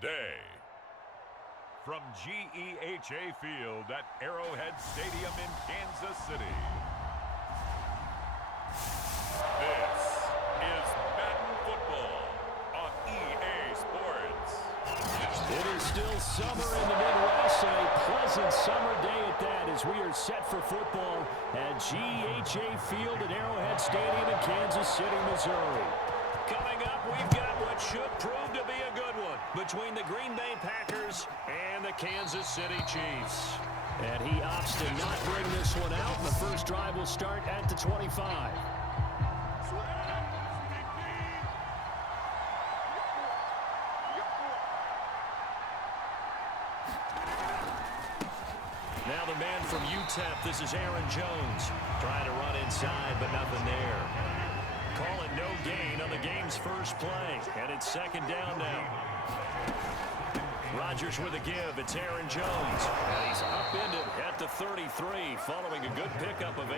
day. From GEHA Field at Arrowhead Stadium in Kansas City. This is Madden Football on EA Sports. It is still summer in the Midwest, and a pleasant summer day at that as we are set for football at GEHA Field at Arrowhead Stadium in Kansas City, Missouri. Coming up, we've got what should prove to be a good one between the Green Bay Packers and the Kansas City Chiefs. And he opts to not bring this one out, and the first drive will start at the 25. Now the man from UTEP, this is Aaron Jones. Trying to run inside, but nothing there. Calling no gain on the game's first play, and it's second down now. Rodgers with a give. It's Aaron Jones. And he's upended at the 33, following a good pickup of 8.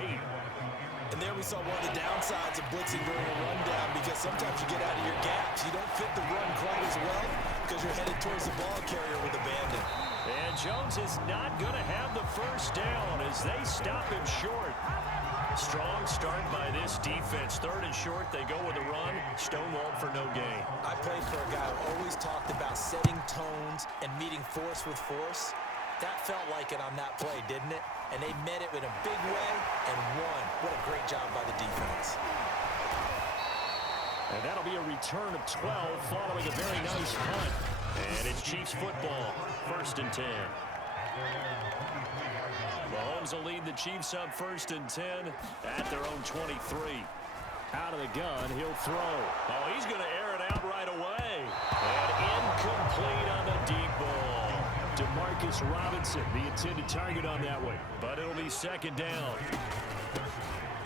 And there we saw one of the downsides of blitzing during a rundown, because sometimes you get out of your gaps. You don't fit the run quite as well because you're headed towards the ball carrier with abandon. And Jones is not going to have the first down as they stop him short. Strong start by this defense. Third and short, they go with a run. Stonewalled for no gain. I played for a guy who always talked about setting tones and meeting force with force. That felt like it on that play, didn't it? And they met it in a big way and won. What a great job by the defense. And that'll be a return of 12 following a very nice punt. And it's Chiefs football, 1st and 10. Mahomes will lead the Chiefs up 1st and 10 at their own 23. Out of the gun, he'll throw. Oh, he's going to air it out right away. And incomplete on the deep ball. Demarcus Robinson, the intended target on that one. But it'll be second down.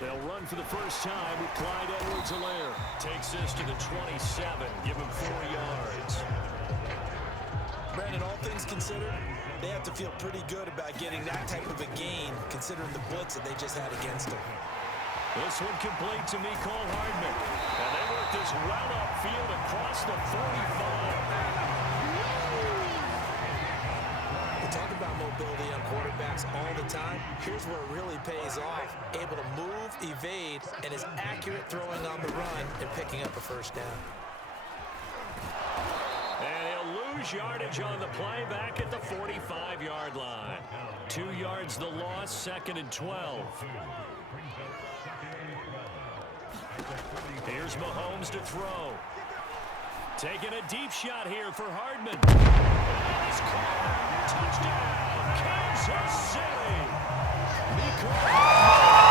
They'll run for the first time with Clyde Edwards-Helaire. Takes this to the 27. Give him 4 yards. Brandon, all things considered, they have to feel pretty good about getting that type of a gain, considering the blitz that they just had against them. This one complete to Mecole Hardman. And they work this well upfield across the 45. We talk about mobility on quarterbacks all the time. Here's where it really pays off. Able to move, evade, and is accurate throwing on the run and picking up a first down. And he'll lose yardage on the play back at the 45-yard line. 2 yards the loss, 2nd and 12. Here's Mahomes to throw. Taking a deep shot here for Hardman. And he's caught. Touchdown, Kansas City. Mecole Hardman.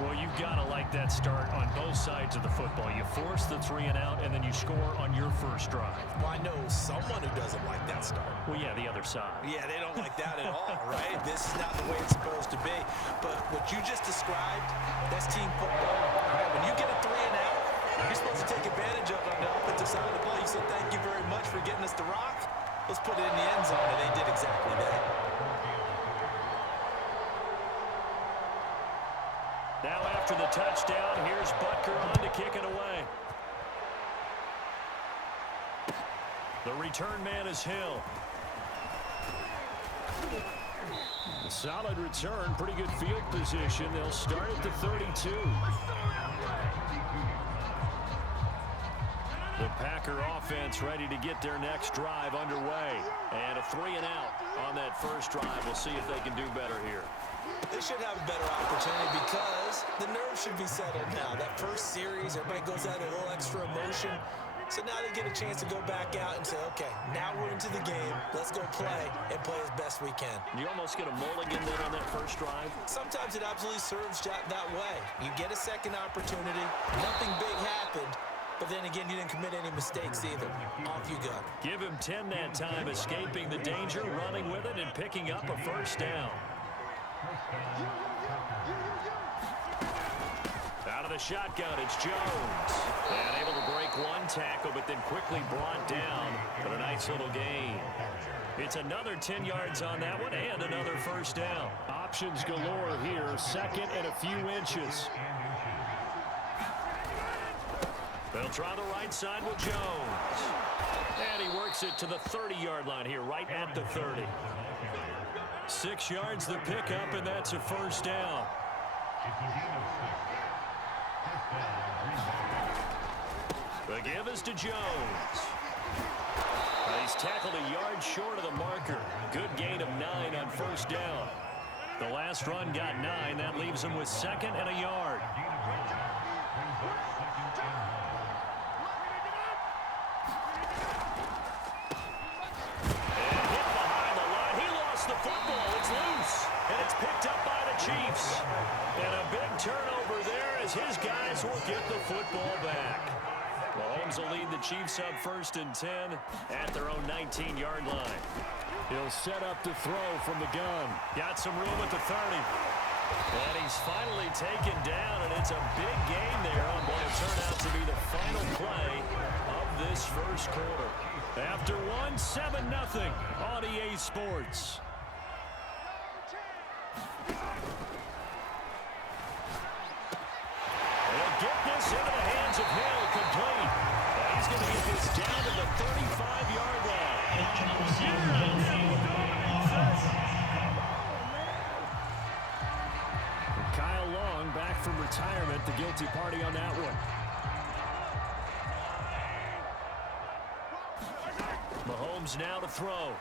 Well, you've got to like that start on both sides of the football. You force the 3 and out, and then you score on your first drive. Well, I know someone who doesn't like that start. Well, yeah, the other side. Yeah, they don't like that at all, right? This is not the way it's supposed to be. But what you just described, that's team football. Right? When you get a 3 and out, you're supposed to take advantage of it on the offensive side of the ball. You said, thank you very much for getting us the rock. Let's put it in the end zone, and they did exactly that. Now after the touchdown, here's Butker on to kick it away. The return man is Hill. A solid return, pretty good field position. They'll start at the 32. The Packer offense ready to get their next drive underway. And a 3 and out on that first drive. We'll see if they can do better here. They should have a better opportunity because the nerves should be settled now. That first series, everybody goes out a little extra emotion. So now they get a chance to go back out and say, okay, now we're into the game. Let's go play and play as best we can. You almost get a mulligan then on that first drive? Sometimes it absolutely serves that way. You get a second opportunity. Nothing big happened. But then again, you didn't commit any mistakes either. Off you go. Give him 10 that time, escaping the danger, running with it, and picking up a first down. Out of the shotgun, it's Jones. And able to break one tackle, but then quickly brought down for a nice little gain. It's another 10 yards on that one and another first down. options galore here. Second and a few inches. They'll try the right side with Jones. And he works it to the 30-yard line here, right at the 30. 6 yards the pickup, and that's a first down. The give is to Jones. He's tackled a yard short of the marker. Good gain of 9 on first down. The last run got 9. That leaves him with 2nd and a yard. And hit behind the line. He lost the football. It's loose. And it's picked up by the Chiefs. And a big turnover there as his guys will get the football back. Mahomes will lead the Chiefs up 1st and 10 at their own 19-yard line. He'll set up to throw from the gun. Got some room at the 30. And he's finally taken down, and it's a big gain there on what will turn out to be the final play of this first quarter. After one, 7-0 on EA Sports. They'll get this into the hands of Hill, complete. And he's going to get this down to the 35-yard line. Kyle Long back from retirement, the guilty party on that one. Mahomes now to throw.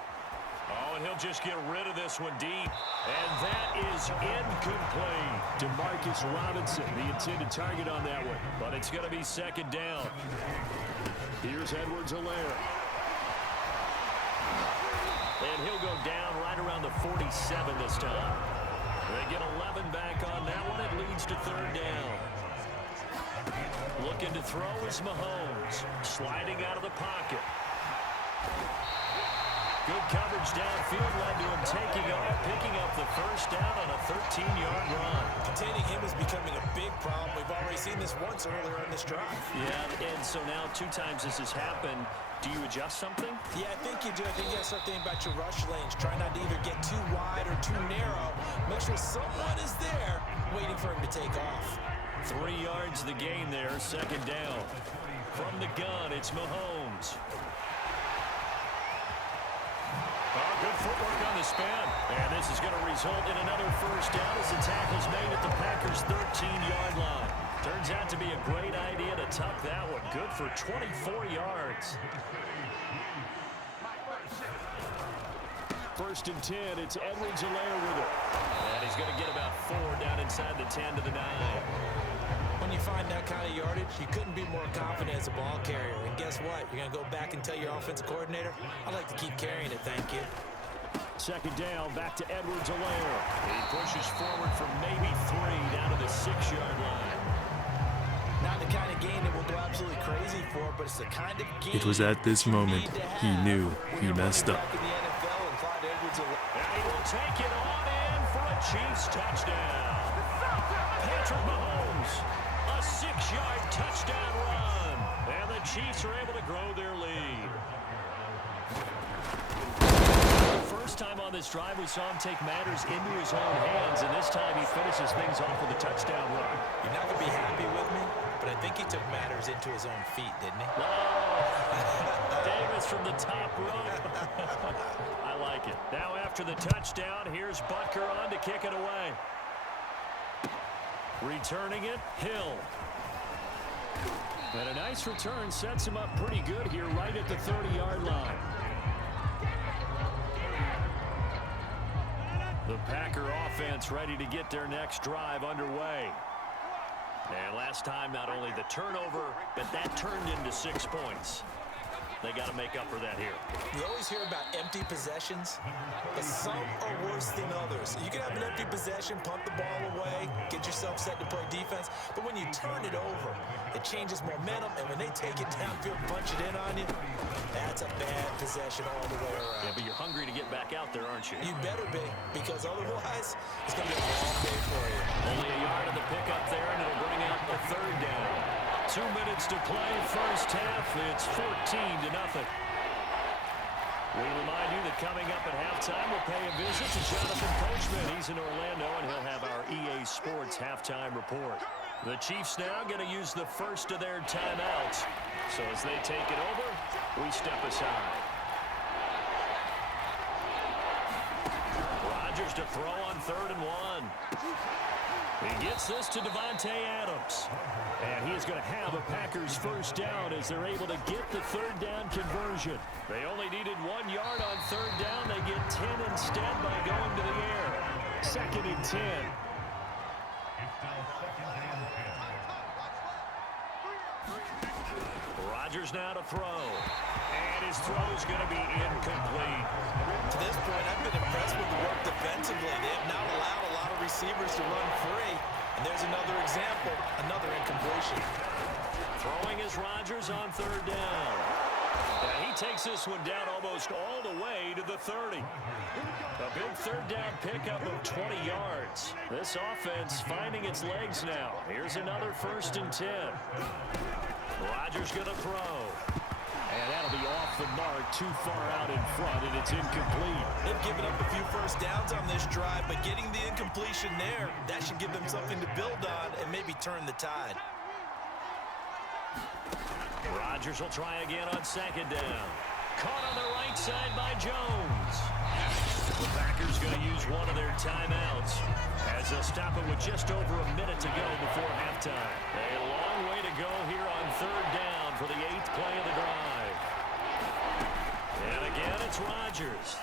Oh, and he'll just get rid of this one deep. And that is incomplete. Demarcus Robinson, the intended target on that one. But it's going to be 2nd down. Here's Edwards-Helaire. And he'll go down right around the 47 this time. They get 11 back on that one. It leads to 3rd down. Looking to throw is Mahomes. Sliding out of the pocket. Good coverage downfield led to him taking off, picking up the first down on a 13-yard run. Containing him is becoming a big problem. We've already seen this once earlier in this drive. Yeah, and so now 2 times this has happened. Do you adjust something? Yeah, I think you do. I think you got to start thinking about your rush lanes. Try not to either get too wide or too narrow. Make sure someone is there waiting for him to take off. 3 yards the gain there, 2nd down. From the gun, it's Mahomes. Oh, good footwork on the span. And this is going to result in another first down as the tackle's made at the Packers' 13-yard line. Turns out to be a great idea to tuck that one. Good for 24 yards. 1st and 10, it's Edwards-Helaire with it. And he's going to get about 4 down inside the 10 to the 9. When you find that kind of yardage, you couldn't be more confident as a ball carrier. And guess what? You're going to go back and tell your offensive coordinator, I'd like to keep carrying it, thank you. 2nd down, back to Edwards-Helaire. He pushes forward for maybe 3 down to the 6-yard line. Not the kind of game that we'll go absolutely crazy for, but it's the kind of game. It was at this moment he knew he messed up. And he will take it on in for a Chiefs touchdown. Patrick Mahomes, a 6-yard touchdown run. And the Chiefs are able to grow their lead. First time on this drive, we saw him take matters into his own hands, and this time he finishes things off with a touchdown run. You're not going to be happy with me, but I think he took matters into his own feet, didn't he? Oh, Davis from the top rope. I like it. Now after the touchdown, here's Butker on to kick it away. Returning it, Hill. And a nice return sets him up pretty good here right at the 30-yard line. The Packer offense ready to get their next drive underway. And last time, not only the turnover, but that turned into 6 points. They got to make up for that here. You always hear about empty possessions, but some are worse than others. You can have an empty possession, punt the ball away, get yourself set to play defense, but when you turn it over, it changes momentum, and when they take it downfield and punch it in on you, that's a bad possession all the way around. Yeah, but you're hungry to get back out there, aren't you? You better be, because otherwise, it's going to be a long day for you. Only a yard of the pickup there, and it'll bring out the 3rd down. 2 minutes to play, first half. It's 14-0. We remind you that coming up at halftime, we'll pay a visit to Jonathan Coachman. He's in Orlando, and he'll have our EA Sports halftime report. The Chiefs now going to use the first of their timeouts. So as they take it over, we step aside. Rodgers to throw on 3rd and 1. He gets this to Devontae Adams. And he is going to have a Packers first down as they're able to get the 3rd down conversion. They only needed 1 yard on 3rd down. They get 10 instead by going to the air. 2nd and 10. Rodgers now to throw. And his throw is going to be incomplete. To this point, I've been impressed with the work defensively. They have not allowed a lot of receivers to run free. And there's another example, another incompletion. Throwing is Rodgers on 3rd down. And he takes this one down almost all the way to the 30. A big 3rd down pickup of 20 yards. This offense finding its legs now. Here's another 1st and 10. Rodgers going to throw. And that'll be off the mark, too far out in front, and it's incomplete. They've given up a few first downs on this drive, but getting the incompletion there, that should give them something to build on and maybe turn the tide. Rodgers will try again on 2nd down. Caught on the right side by Jones. The Packers going to use one of their timeouts as they'll stop it with just over a minute to go before halftime. A long way to go here on 3rd down for the 8th play of the drive. And again, it's Rodgers.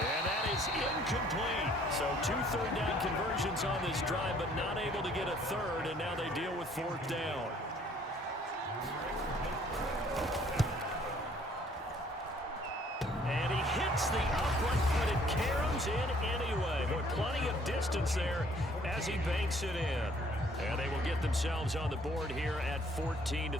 And that is incomplete. So 2 3rd down conversions on this drive, but not able to get a 3rd, and now they deal with 4th down. And he hits the upright, but it caroms in anyway. Boy, plenty of distance there as he banks it in. And they will get themselves on the board here at 14-3.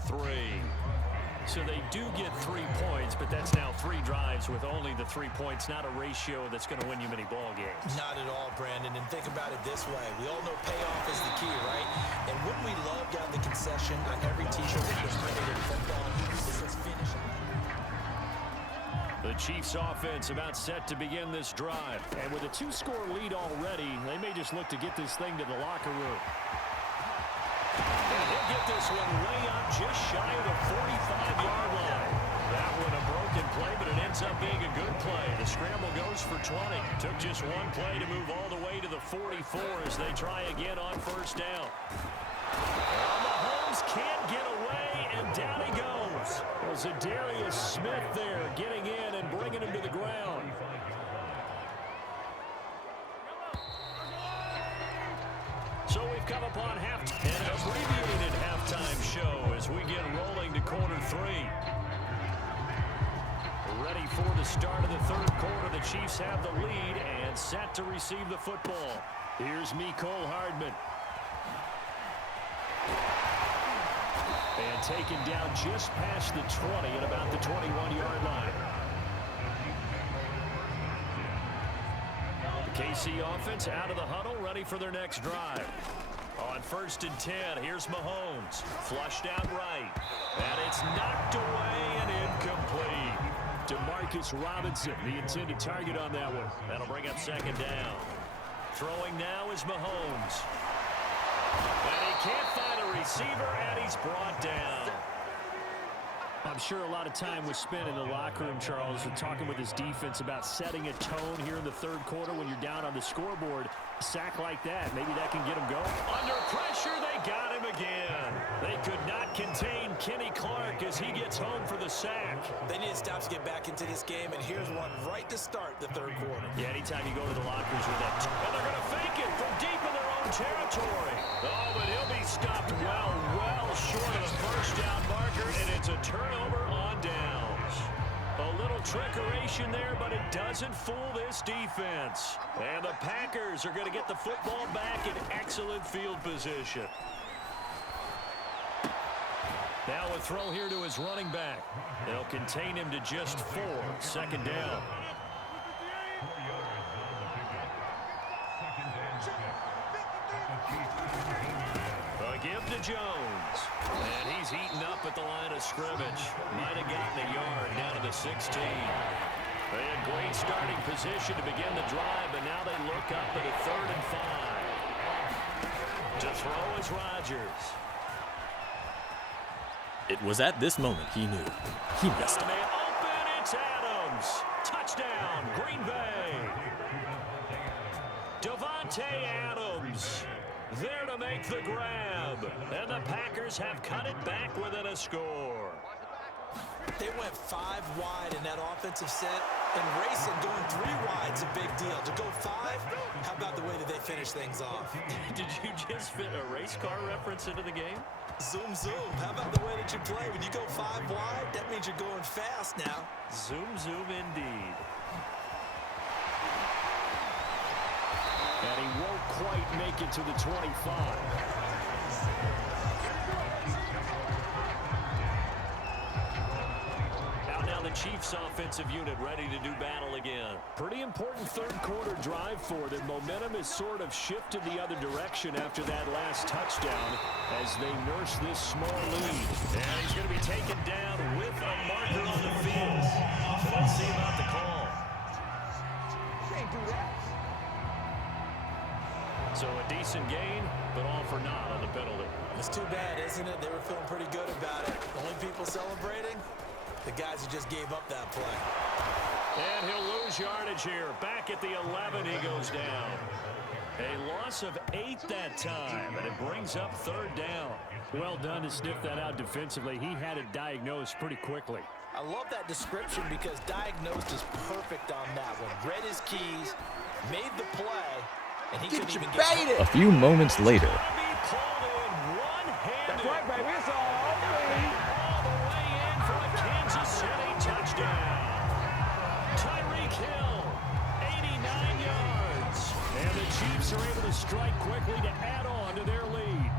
So they do get 3 points, but that's now 3 drives with only the 3 points, not a ratio that's going to win you many ball games. Not at all, Brandon. And think about it this way. We all know payoff is the key, right? And wouldn't we love to have the concession on every T-shirt that gets printed in football? It says finish. The Chiefs offense about set to begin this drive. And with a 2-score lead already, they may just look to get this thing to the locker room. And he'll get this one way up just shy of the 45-yard line. That one a broken play, but it ends up being a good play. The scramble goes for 20. Took just one play to move all the way to the 44 as they try again on 1st down. Well, Mahomes can't get away, and down he goes. There's a Darius Smith there getting in and bringing him to the ground. So we've come upon an abbreviated halftime show as we get rolling to quarter 3. Ready for the start of the 3rd quarter. The Chiefs have the lead and set to receive the football. Here's Mecole Hardman. And taken down just past the 20 at about the 21-yard line. The KC offense out of the huddle, ready for their next drive. On 1st and 10, here's Mahomes. Flushed out right. And it's knocked away and incomplete. Demarcus Robinson, the intended target on that one. That'll bring up 2nd down. Throwing now is Mahomes. And he can't find a receiver, and he's brought down. I'm sure a lot of time was spent in the locker room, Charles, and talking with his defense about setting a tone here in the 3rd quarter when you're down on the scoreboard. A sack like that, maybe that can get him going. Under pressure, they got him again. They could not contain Kenny Clark as he gets home for the sack. They need to stop to get back into this game, and here's one right to start the 3rd quarter. Yeah, anytime you go to the lockers with that. And they're going to fake it from deep in their own territory. Oh, but he'll be stopped well short of the 1st down marker, and it's a turnover on downs. A little trickeration there, but it doesn't fool this defense. And the Packers are going to get the football back in excellent field position. Now a throw here to his running back. They'll contain him to just 4. 2nd down. A give to Jones. And he's eaten up at the line of scrimmage. Might have gotten a yard down to the 16. They had great starting position to begin the drive, but now they look up at a 3rd and 5. To throw is Rodgers. It was at this moment he knew he messed Got a up. man open. It's Adams. Touchdown, Green Bay. Devontae Adams there to make the grab. And the Packers have cut it back within a score. They went 5 wide in that offensive set, and racing going 3 wide's a big deal. To go 5, how about the way that they finish things off? Did you just fit a race car reference into the game? Zoom, zoom. How about the way that you play? When you go 5 wide, that means you're going fast now. Zoom, zoom indeed. And he won't quite make it to the 25. Now the Chiefs offensive unit ready to do battle again. Pretty important 3rd quarter drive for them. Momentum has sort of shifted the other direction after that last touchdown as they nurse this small lead. And he's going to be taken down with a marker on the field. So let's see about the call. Can't do that. So a decent gain, but all for naught on the penalty. It's too bad, isn't it? They were feeling pretty good about it. Only people celebrating? The guys who just gave up that play. And he'll lose yardage here. Back at the 11, he goes down. A loss of 8 that time, and it brings up 3rd down. Well done to sniff that out defensively. He had it diagnosed pretty quickly. I love that description because diagnosed is perfect on that one. Read his keys, made the play, and he couldn't even get it. A few moments later, Be pulled in one-handed. That's right, baby. It's all me. All the way in for a Kansas City touchdown. Tyreek Hill, 89 yards. And the Chiefs are able to strike quickly to add on to their lead.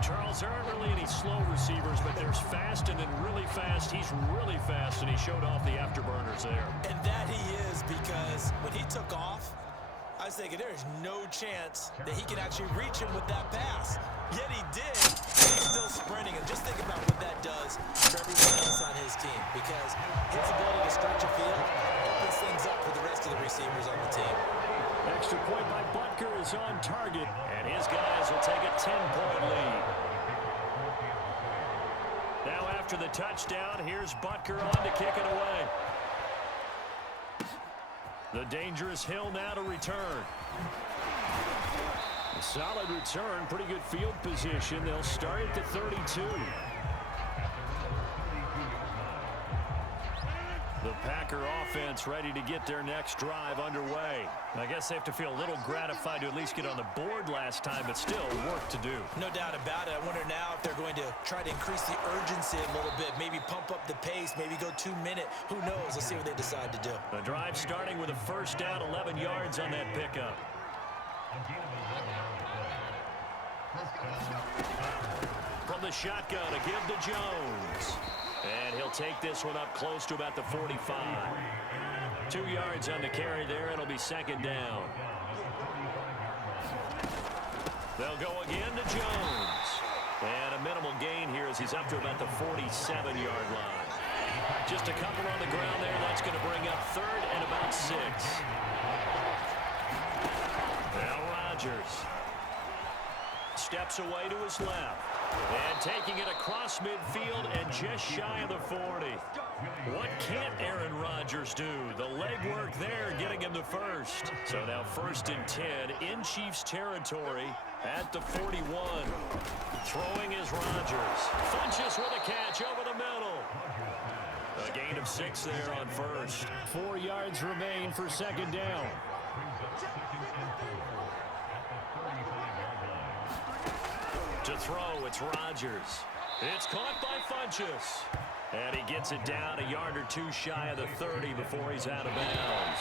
Charles, there aren't really any slow receivers, but there's fast and then really fast. He's really fast, and he showed off the afterburners there. And that he is, because when he took off, I was thinking there's no chance that he can actually reach him with that pass. Yet he did. He's still sprinting. And just think about what that does for everyone else on his team, because his ability to stretch a field opens things up for the rest of the receivers on the team. Extra point by Butker is on target, and his guys will take a 10-point lead. Now after the touchdown, here's Butker on to kick it away. The dangerous Hill now to return. A solid return, pretty good field position. They'll start at the 32. The Packer offense ready to get their next drive underway. I guess they have to feel a little gratified to at least get on the board last time, but still work to do. No doubt about it. I wonder now if they're going to try to increase the urgency a little bit, maybe pump up the pace, maybe go 2-minute. Who knows? Let's see what they decide to do. The drive starting with a 1st down, 11 yards on that pickup. From the shotgun, a give to Jones. And he'll take this one up close to about the 45. 2 yards on the carry there. It'll be 2nd down. They'll go again to Jones. And a minimal gain here as he's up to about the 47-yard line. Just a couple on the ground there. That's going to bring up 3rd and about 6. Now Rodgers steps away to his left. And taking it across midfield and just shy of the 40. What can't Aaron Rodgers do? The legwork there getting him the 1st. So now 1st and 10 in Chiefs territory at the 41. Throwing is Rodgers. Funches with a catch over the middle. A gain of 6 there on 1st. 4 yards remain for 2nd down. To throw, it's Rodgers. It's caught by Funches. And he gets it down a yard or 2 shy of the 30 before he's out of bounds.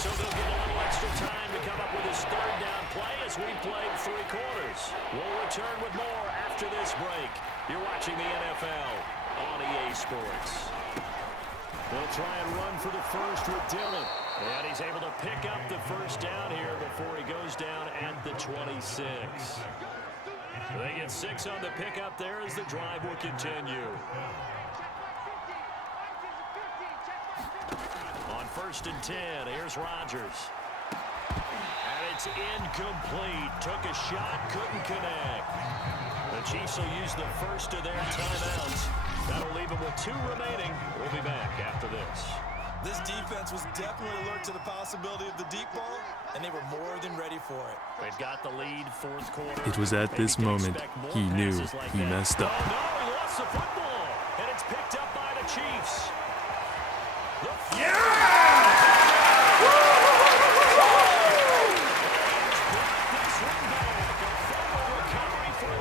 So they'll get a little extra time to come up with his 3rd down play as we played 3 quarters. We'll return with more after this break. You're watching the NFL on EA Sports. They'll try and run for the 1st with Dillon. And he's able to pick up the 1st down here before he goes down at the 26. They get 6 on the pickup there as the drive will continue. 1st and 10. Here's Rodgers. And it's incomplete. Took a shot, couldn't connect. The Chiefs will use the first of their timeouts. That'll leave them with 2 remaining. We'll be back after this. This defense was definitely alert to the possibility of the deep ball, and they were more than ready for it. They've got the lead, 4th quarter. It was at this moment he knew he messed up. Oh, no, he lost the football, and it's picked up by the Chiefs.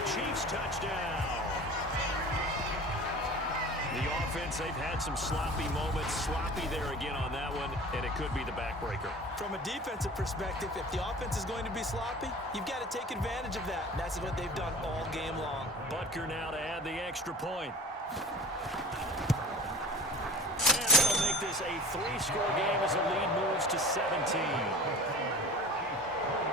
Chiefs touchdown. The offense, they've had some sloppy moments. Sloppy there again on that one, and it could be the backbreaker. From a defensive perspective, if the offense is going to be sloppy, you've got to take advantage of that. And that's what they've done all game long. Butker now to add the extra point. And that'll make this a 3-score game as the lead moves to 17.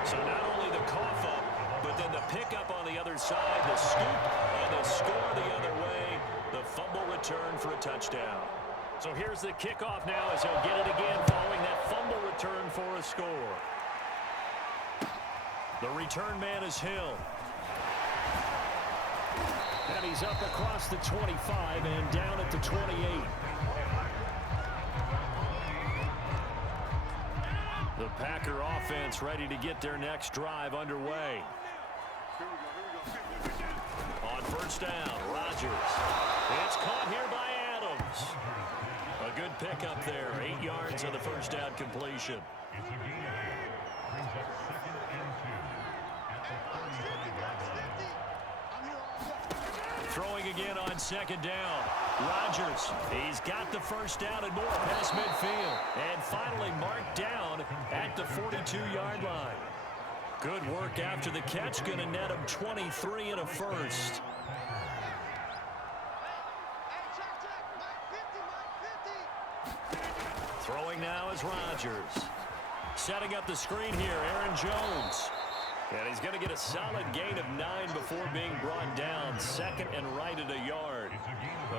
So not only the cough up, but then the pickup on the other side, the scoop, and the score the other way. The fumble return for a touchdown. So here's the kickoff now as he'll get it again following that fumble return for a score. The return man is Hill. And he's up across the 25 and down at the 28. The Packer offense ready to get their next drive underway. On 1st down, Rodgers. It's caught here by Adams. A good pickup there. 8 yards on the 1st down completion. Throwing again on 2nd down. Rodgers, he's got the 1st down and more past midfield. And finally marked down at the 42-yard line. Good work after the catch. Going to net him 23 and a 1st. Throwing now is Rodgers. Setting up the screen here, Aaron Jones. And he's going to get a solid gain of 9 before being brought down. 2nd and right at a yard.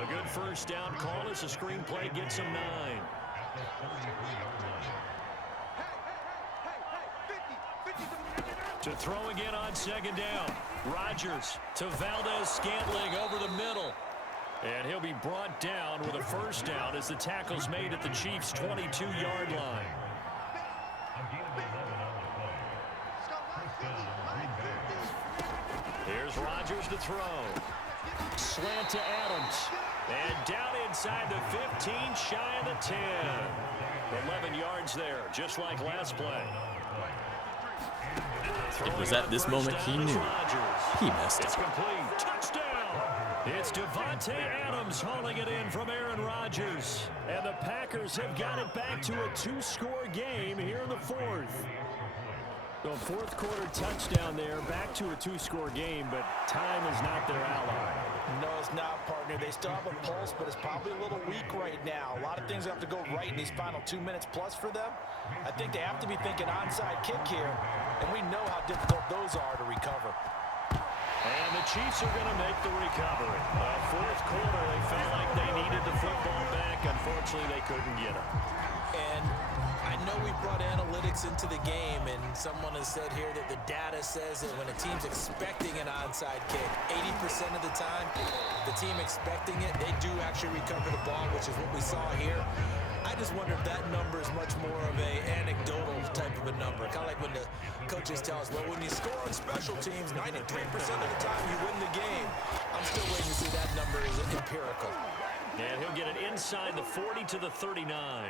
A good 1st down call as the screen play gets him 9. To throw again on 2nd down. Rodgers to Valdez-Scantling over the middle. And he'll be brought down with a 1st down as the tackle's made at the Chiefs' 22-yard line. Here's Rodgers to throw. Slant to Adams. And down inside the 15, shy of the 10. 11 yards there, just like last play. It was at this moment he knew he messed It's up. complete. Touchdown! It's Devontae Adams hauling it in from Aaron Rodgers. And the Packers have got it back to a 2-score game here in the 4th. So 4th quarter touchdown there, back to a 2-score game, but time is not their ally. No, it's not, partner. They still have a pulse, but it's probably a little weak right now. A lot of things have to go right in these final 2 minutes plus for them. I think they have to be thinking onside kick here, and we know how difficult those are to recover. And the Chiefs are going to make the recovery. 4th quarter, they felt like they needed the football back. Unfortunately, they couldn't get it. And I know we brought analytics into the game, and someone has said here that the data says that when a team's expecting an onside kick, 80% of the time, the team expecting it, they do actually recover the ball, which is what we saw here. I just wonder if that number is much more of a anecdotal type of a number. Kind of like when the coaches tell us, well, when you score on special teams, 93% of the time you win the game. I'm still waiting to see that number is empirical. And he'll get it inside the 40 to the 39.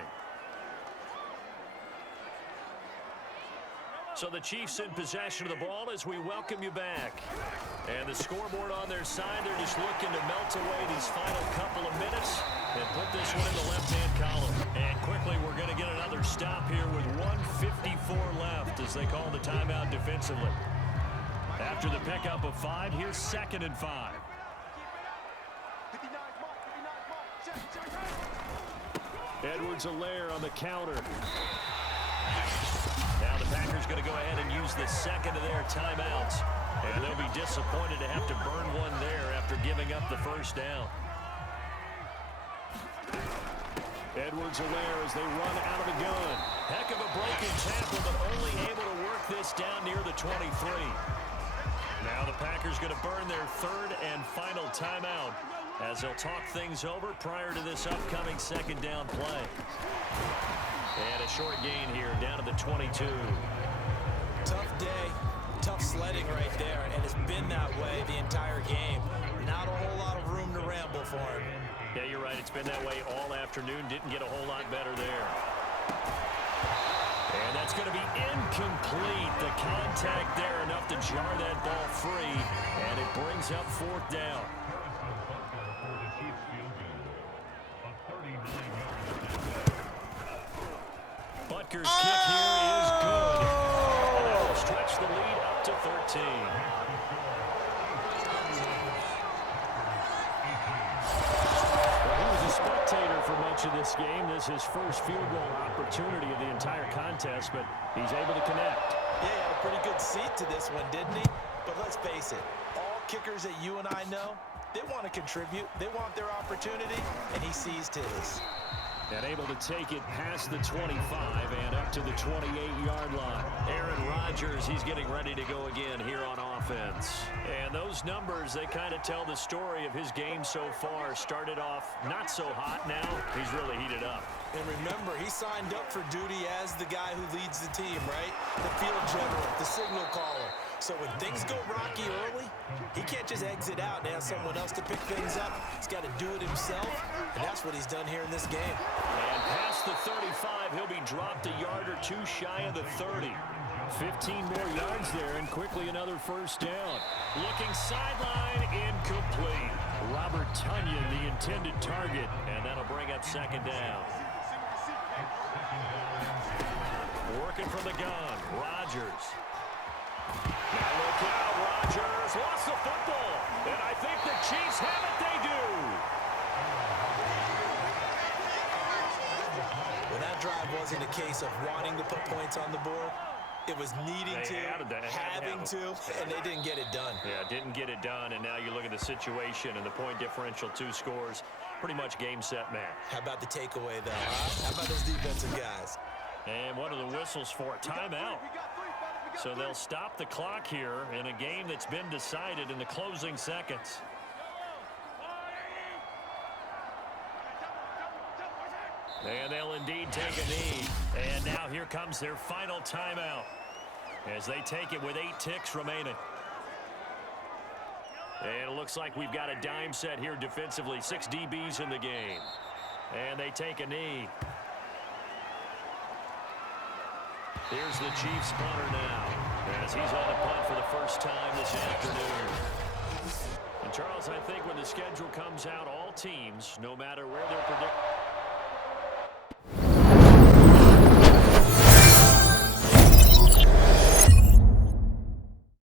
So the Chiefs in possession of the ball as we welcome you back. And the scoreboard on their side, they're just looking to melt away these final couple of minutes and put this one in the left-hand column. And quickly, we're going to get another stop here with 1:54 left as they call the timeout defensively. After the pickup of 5, here's 2nd and 5. Edwards-Helaire on the counter. Now the Packers going to go ahead and use the 2nd of their timeouts. And they'll be disappointed to have to burn one there after giving up the 1st down. Edwards aware as they run out of the gun. Heck of a breaking tackle, but only able to work this down near the 23. Now the Packers going to burn their third and final timeout as they'll talk things over prior to this upcoming second down play. And a short gain here down to the 22. Tough day, tough sledding right there, and it's been that way the entire game. Not a whole lot of room to ramble for him. Yeah, you're right. It's been that way all afternoon. Didn't get a whole lot better there. And that's going to be incomplete. The contact there enough to jar that ball free, and it brings up fourth down. Butker's kick here is good. And that will stretch the lead up to 13. Well, he was a spectator for much of this game. This is his first field goal opportunity of the entire contest, but he's able to connect. Yeah, he had a pretty good seat to this one, didn't he? But let's face it, all kickers that you and I know, they want to contribute. They want their opportunity, and he seized his. And able to take it past the 25 and up to the 28-yard line. Aaron Rodgers, he's getting ready to go again here on offense. And those numbers, they kind of tell the story of his game so far. Started off not so hot. Now he's really heated up. And remember, he signed up for duty as the guy who leads the team, right? The field general, the signal caller. So when things go rocky early, he can't just exit out and ask someone else to pick things up. He's got to do it himself, and that's what he's done here in this game. And past the 35, he'll be dropped a yard or two shy of the 30. 15 more yards there, and quickly another first down. Looking sideline, incomplete. Robert Tonyan, the intended target, and that'll bring up second down. Working from the gun, Rodgers. Now look out, Rodgers lost the football, and I think the Chiefs have it. They do. Well, that drive wasn't a case of wanting to put points on the board. It was needing having to, and they didn't get it done. Yeah, didn't get it done, and now you look at the situation and the point differential, 2 scores, pretty much game, set, match. How about the takeaway, though, huh? How about those defensive guys? And what are the whistles for? Timeout. So they'll stop the clock here in a game that's been decided in the closing seconds. And they'll indeed take a knee. And now here comes their final timeout as they take it with 8 ticks remaining. And it looks like we've got a dime set here defensively. 6 DBs in the game. And they take a knee. Here's the Chiefs punter now as he's on a punt for the first time this afternoon. And Charles, I think when the schedule comes out, all teams, no matter where they're predicted.